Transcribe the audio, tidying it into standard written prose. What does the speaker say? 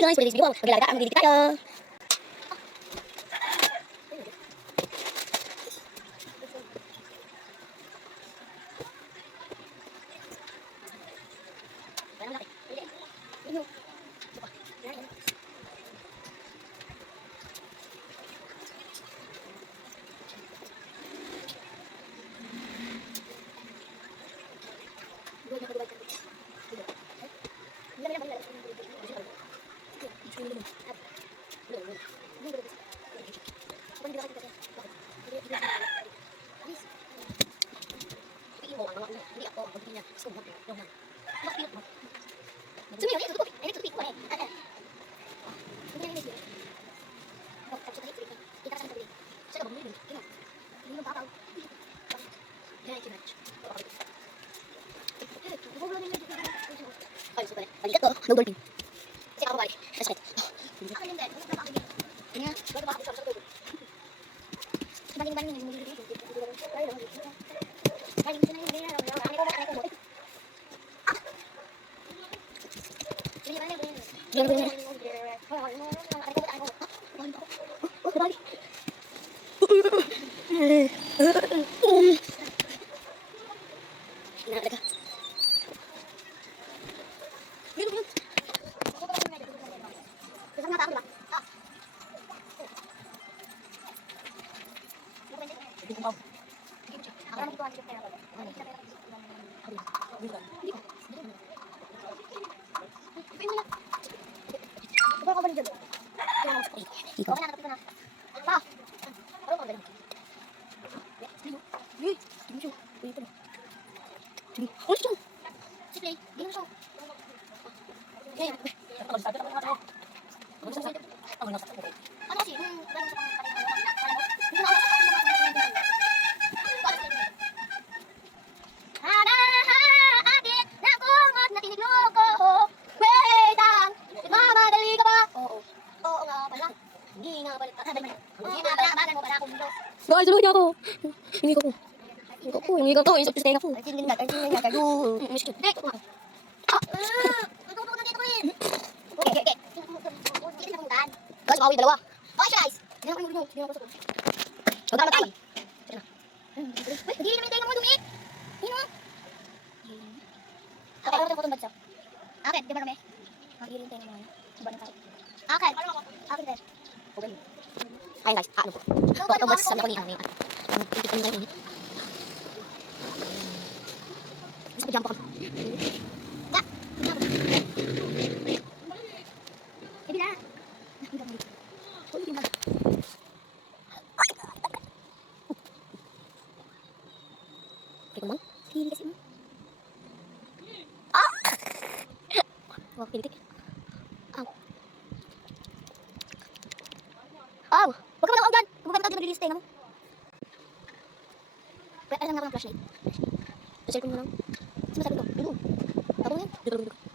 guys, for today's video, maglalagaan, magdidikit tayo. Balikat to, no dolphin. Kasi ako balik. That's right. Kanya, bago makapagsabi sa tuloy. Baling-baling yung muli dito. Guys, tuloy niya ako. Hindi ko. Hindi ko. Isip sa tenga ko. Hindi ko. Guys, makawi dalawa. Okay, guys. Huwag ka matawag. Hindi naman yung tenga mo dumi. Hindi mo. Okay, ano ko itong bagsak? Akin, di ba kami? Hindi rin tenga mo. Iba ng tao. Akin. Akin, guys. Okay. Ayun guys, ano po? Ito ba sabi ko ni Ami? Ang titik ko ngayon. Isa jump ako. Da. Hindi na. Hindi na. Ay, kumang. Hindi kasi mo. Ah! Wag titik. Aw. Aw. Huwag ka matawag dyan! Huwag ka matawag dyan, mag-release tayo mo. Alam nga ako ng flashlight. Sa cellphone mo lang. Sino sabi ko? Dito. Ako yan. Dito.